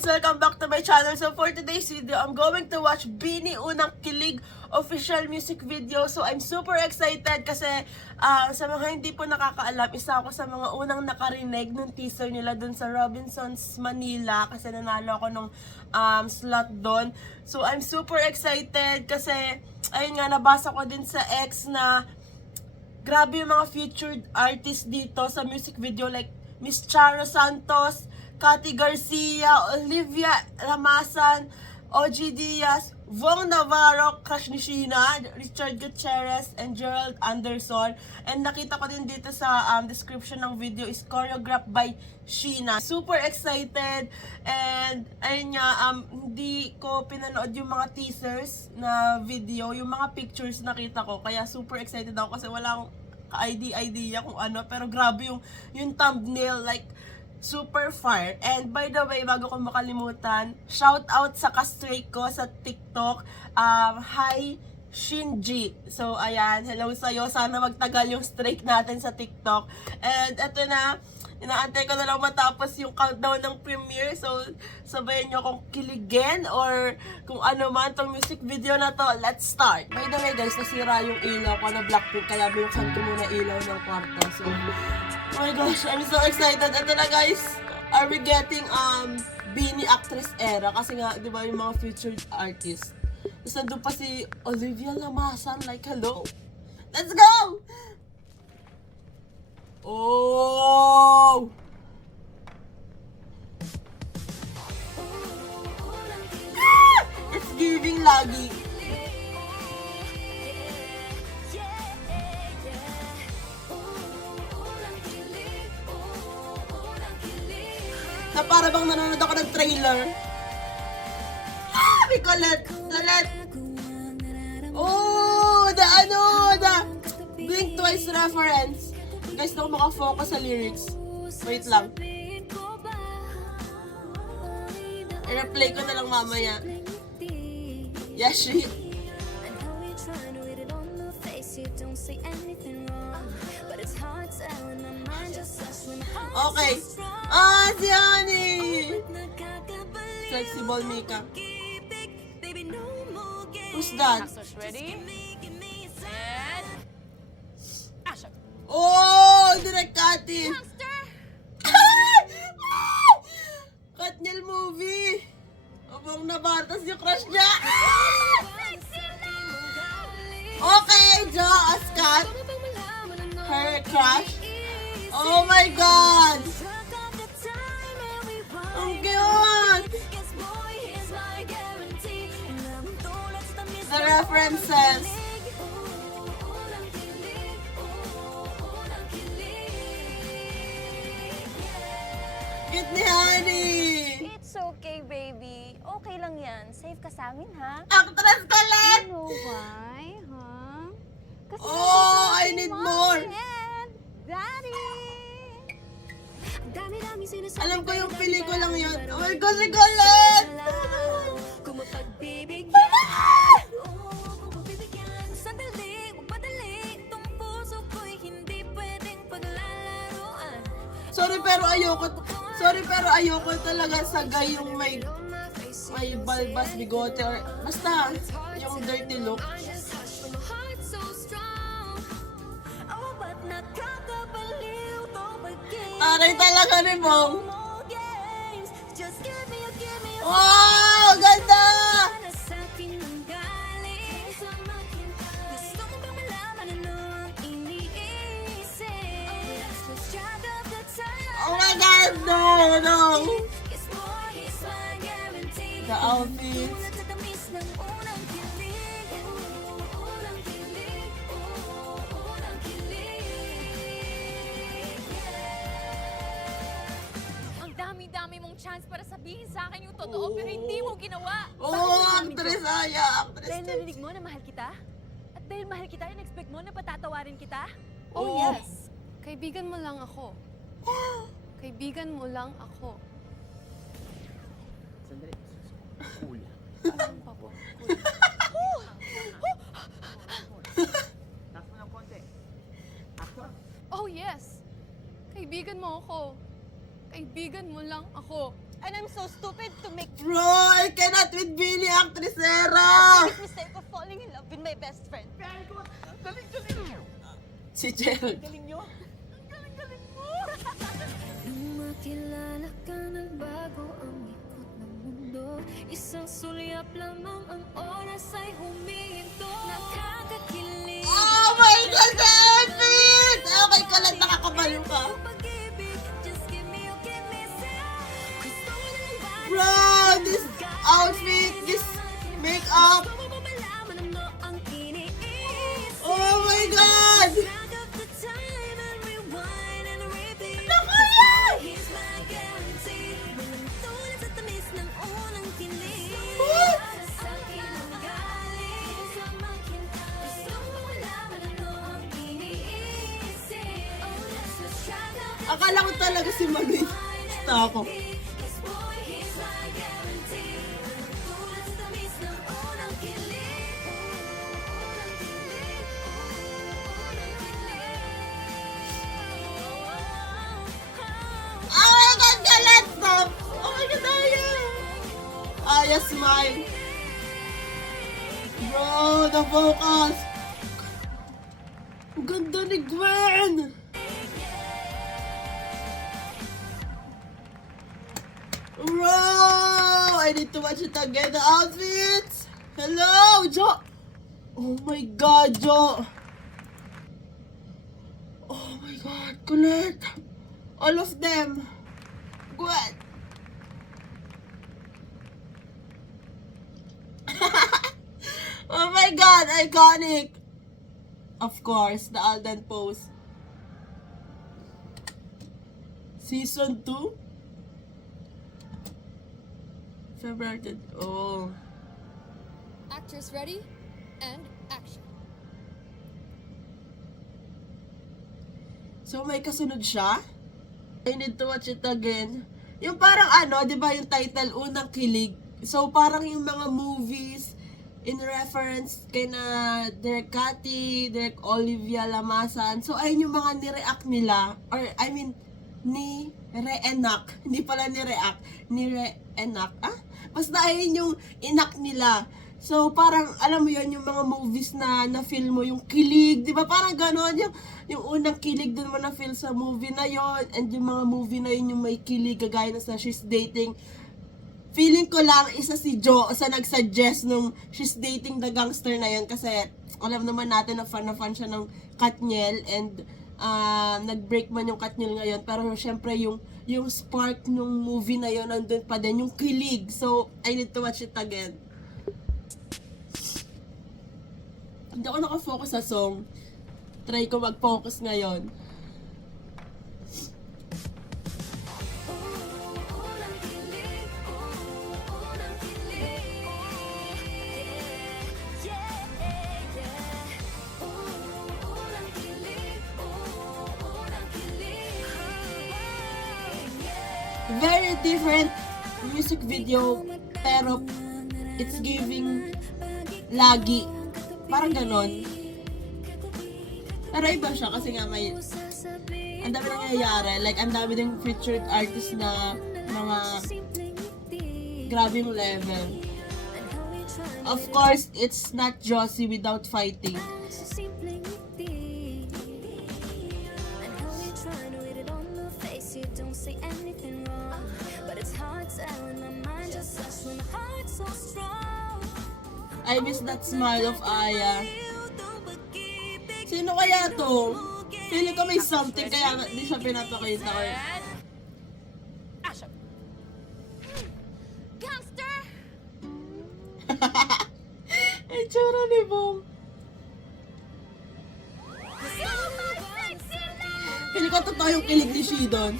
guys! Welcome back to my channel. So for today's video, I'm going to watch BINI Unang Kilig official music video. So I'm super excited kasi sa mga hindi po nakakaalam, isa ako sa mga unang nakarinig ng teaser nila dun sa Robinsons Manila kasi nanalo ako nung slot doon. So I'm super excited kasi ayun nga, nabasa ko din sa X na grabe yung mga featured artists dito sa music video like Miss Charo Santos, Cathy Garcia, Olivia Ramasan, OG Diaz, Vong Navarro, Crush ni Sheena, Richard Gutierrez, and Gerald Anderson. And nakita ko din dito sa description ng video is choreographed by Sheena. Super excited. And ayun nga, hindi ko pinanood yung mga teasers na video, yung mga pictures nakita ko. Kaya super excited ako kasi walang idea kung ano. Pero grabe yung thumbnail, like super fire. And by the way, bago ko makalimutan, shout out sa ka-stray ko sa TikTok. Hi Shinji. So ayan, hello sa'yo. Sana magtagal yung streak natin sa TikTok. And eto na, inaantay ko na lang matapos yung countdown ng premiere. So sabayan nyo akong kiligin or kung ano man tong music video na to. Let's start. By the way guys, nasira yung ilaw ko na Blackpink, kaya binuksan ko muna ilaw ng kwarto. So oh my gosh, I'm so excited. Ito na guys, are we getting BINI actress era? Kasi nga, di ba, yung mga featured artists. Tapos nandun pa si Olivia Ramasan, like, hello. Let's go! Oh! It's giving lagi. Na para bang nanonood ako ng trailer. May kulit! Oh! The Blink Twice reference. Guys, na ako makafocus sa lyrics. Wait lang. I-replay ko na lang mamaya. Yashi. Okay. Si Honey! Flexible Mika. Who's that? Ready? And action. Oh! Direct Cathy! Monster! Katniel movie! Abang nabatas yung crush niya! Okay, Jo Askat! Her crush? Oh my God! Ang cute! The references. Cute ni Honey! It's okay, baby. Okay lang yan. Safe ka sa amin, ha? Actress ka lang! You know why, huh? Kasi Oh, I si need Mommy more. and Daddy! Alam ko yung pelikulang yun. Oh my God, si Colette! Sorry pero ayoko talaga sa guy yung may balbas, bigote or basta yung dirty look. Taray talaga ni Bong. Wow! Ganda! Oh my God! No! The outfits. Ang dami-dami mong chance para sabihin sa akin yung totoo pero hindi mo ginawa. Oh, actress Aya! Dahil Actress. narinig mo na mahal kita? At dahil mahal kita, in-expect mo na patatawarin kita? Oh. Yes. Kaibigan mo lang ako. Kaibigan mo lang ako. Sandali. Cool. Ano pa po? Taas mo ng konti. Action. Oh yes. Kaibigan mo ako. Kaibigan mo lang ako. And I'm so stupid to make Bro, I cannot with Billy Actressera! the mistake of falling in love with my best friend. Very good! Galing! Si Gerald. Galing nyo! Ang galing mo! Nung makilala ka, nagbago ang ikot ng mundo. Isang sulyap lamang ang oras ay humihinto. Nakakakilig. Oh my God, David! Okay ka lang, nakakabalo ka. Pag-ibig, just give me, oh, give me some. Gusto mo na lang ba? Bro, this outfit, this makeup. Gusto mo ba malaman ano ang iniisip? Oh my God! Drag up the time and rewind and repeat. Naku yan! Here's my guarantee. Walang tulad sa tamis ng unang kilig. What? Sa akin ang galing. Sa makin ka. Gusto mo malaman ano ang iniisip. Oh, let's drag up the Akala ko talaga si Mami. Basta ako. Yes, boy, here's my guarantee. Walang tulad sa tamis ng unang kilig. Unang kilig. Unang kilig. Oh my God, galit! Stop! Oh my God, Aya! Aya, smile. Bro, the focus. Ang ganda ni Gwen! Bro! I need to watch it again. The outfits! Hello, Jo! Oh my God, Jo! Oh my God, Colette! All of them! Gwen! Oh my God, iconic! Of course, the Alden pose. Season 2? February 10. Oh. Actors ready? And action. So may kasunod siya? I need to watch it again. Yung parang ano, di ba yung title, Unang Kilig. So parang yung mga movies in reference kay na Derek Cathy, Derek Olivia Lamasan. So ayun yung mga ni-react nila. Or I mean, ni-reenact. Hindi pala ni-react. Ni-reenact. Ah? Basta ayun yung enact nila. So parang alam mo yun, yung mga movies na na-feel mo, yung kilig. Di ba parang gano'n yung unang kilig dun mo na-feel sa movie na yon. And yung mga movie na yun yung may kilig, kagaya na sa She's Dating. Feeling ko lang, isa si Jo sa nag-suggest nung She's Dating the Gangster na yun. Kasi alam naman natin na fan siya ng Katniel. And nag-break man yung Katniel ngayon. Pero syempre yung spark nung movie na yun, nandun pa din, yung kilig. So, I need to watch it again. Hindi ako nakafocus sa song. Try ko mag-focus ngayon. Unang kilig. Unang kilig. Yeah, yeah. Unang kilig. Unang kilig. Very different music video, pero it's giving lagi. Parang ganon. Pero iba siya kasi nga may ang dami nangyayari. Like, ang dami din featured artist na mga grabing level. Of course, it's not Josie without fighting. Simpleng ngiti. And how you trying to read it on my face. You don't say anything wrong. But it's hard to tell when my mind just sucks when my heart's so strong. I miss that smile of Aya. Sino kaya to? Feeling ko may something kaya di siya pinapakita or... Action! Gangster! Ay, tsura ni Bong. Super sexy love! Feeling ko totoo yung kilig ni Shidon.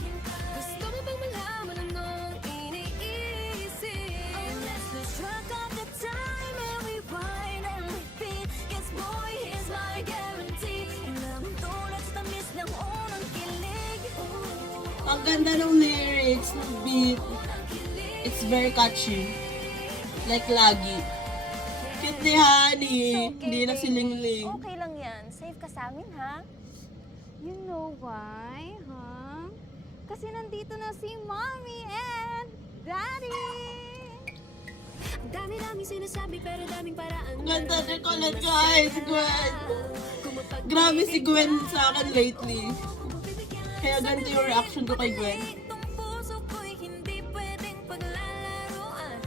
Gusto mo bang malaman anong iniisip? Oh, let's lose track of the time and rewind and repeat. Yes, boy, here's my guarantee. Walang tulad sa tamis ng unang kilig. Ang ganda ng lyrics, ng beat. It's very catchy. Like lagi. Cute ni Honey. Hindi na silingling. Okay lang yan. Safe ka sa amin, ha? You know why, huh? Kasi nandito na si Mommy and Daddy! Dami-dami sinasabi pero daming paraan. Ganda ni Colette, guys. Gwen. Grabe si Gwen sa akin lately. Kaya ganito yung reaction ko kay Gwen. Itong puso ko'y hindi pwedeng paglalaruan.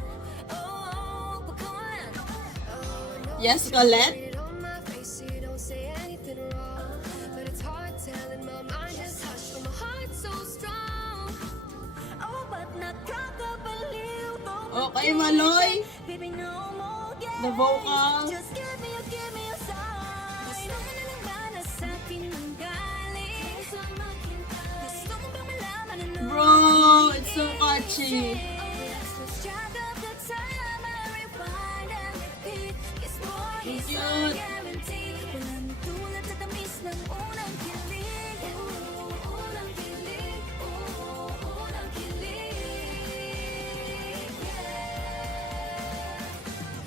Oh, pagkawalan. Yes, Colette? It on my face, you don't say anything wrong. But it's hard telling my mind just hush when my heart's so strong. Oh, but nakakabaliw tong Okay, Maloy. baby, no more games. The vocal. Just give me a sign. Gusto mo na lang ba na sa akin ang galing? Gusto mo bang malaman na Bro, it's so catchy. Cute.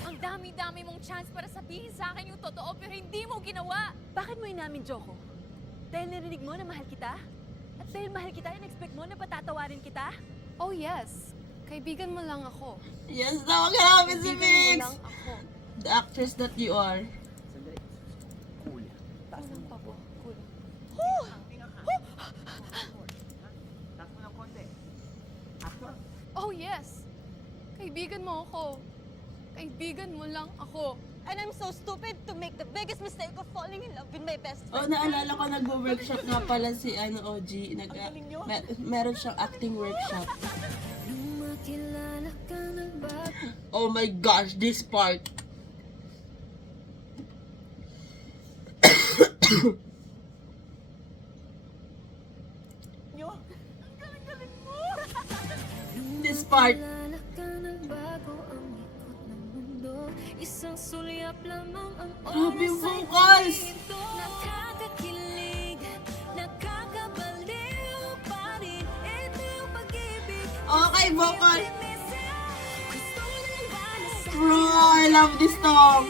Ang dami-dami mong chance para sabihin sa akin yung totoo pero hindi mo ginawa. Bakit mo inamin, Joko? Dahil narinig mo na mahal kita? At dahil mahal kita, in-expect mo na patatawarin kita? Oh yes, kaibigan mo lang ako. Yes, tawag namin si Kaibigan mo Mix. lang ako. The actress that you are. Ano pa po? Cool. Oh yes, kaibigan mo ako. Kaibigan mo lang ako. And I'm so stupid to make the biggest mistake of falling in love with my best Oh, friend. naalala ko nagwo-workshop nga pala si OG. Meron siyang acting workshop. Oh my gosh, this part. This part. Isang sulyap lamang ang Grabe yung oras ay vocals. ito. Nakakakilig, nakakabaliw pa rin. Ito yung pag-ibig. Okay, vocal. Gusto mo na lang ba na sa Bro, I love this song.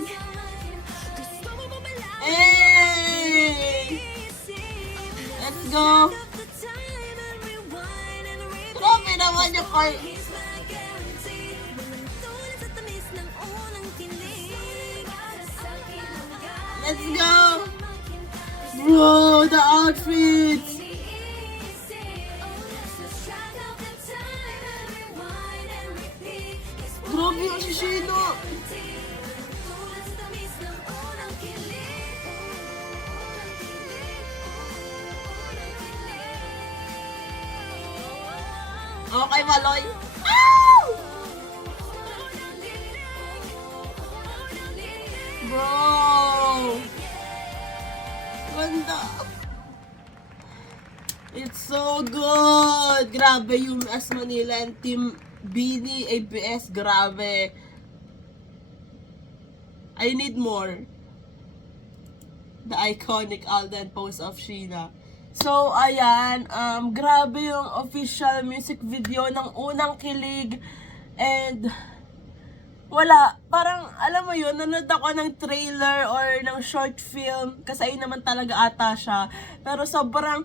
gusto mo ba malaman Hey! isip? Let's go. The time and rewind and repeat. Grabe naman yung part. Here's my guarantee. Walang tulad sa tamis ng unang kilig. Para sa akin ang galing. Let's go. Bro, the outfits. Grabe yung Shishino. Okay, Maloy. Bro. Ganda. It's so good. Grabe yung US Manila and Team Beanie ABS. Grabe. I need more. The iconic Alden pose of Sheena. So, ayan. Grabe yung official music video ng Unang Kilig. And wala, parang alam mo yun, nanood ako ng trailer or ng short film kasi ayun naman talaga ata siya. Pero sobrang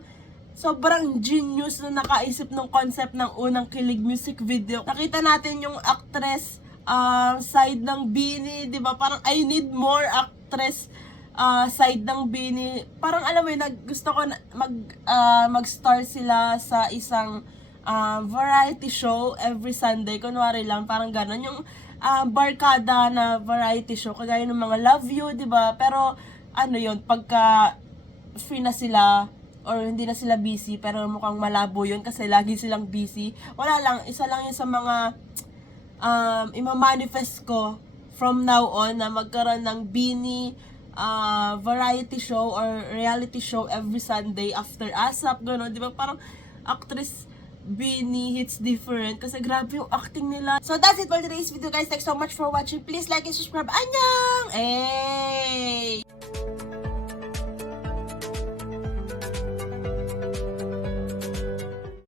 genius na nakaisip ng concept ng Unang Kilig music video. Nakita natin yung actress side ng Beanie, 'di ba? Parang I need more actress side ng Beanie. Parang alam mo yun, gusto ko mag-star sila sa isang variety show every Sunday. Kunwari lang, parang gano'n yung barkada na variety show, kagaya ng mga Love You, di ba? Pero, ano yun, pagka free na sila, or hindi na sila busy, pero mukhang malabo yun kasi lagi silang busy. Wala lang, isa lang yun sa mga ima-manifest ko from now on na magkaroon ng Beanie variety show or reality show every Sunday after ASAP, gano'n, di ba? Parang actress Beanie hits different kasi grabe yung acting nila. So that's it for today's video, guys. Thanks so much for watching. Please like and subscribe. Annyeong! Hey!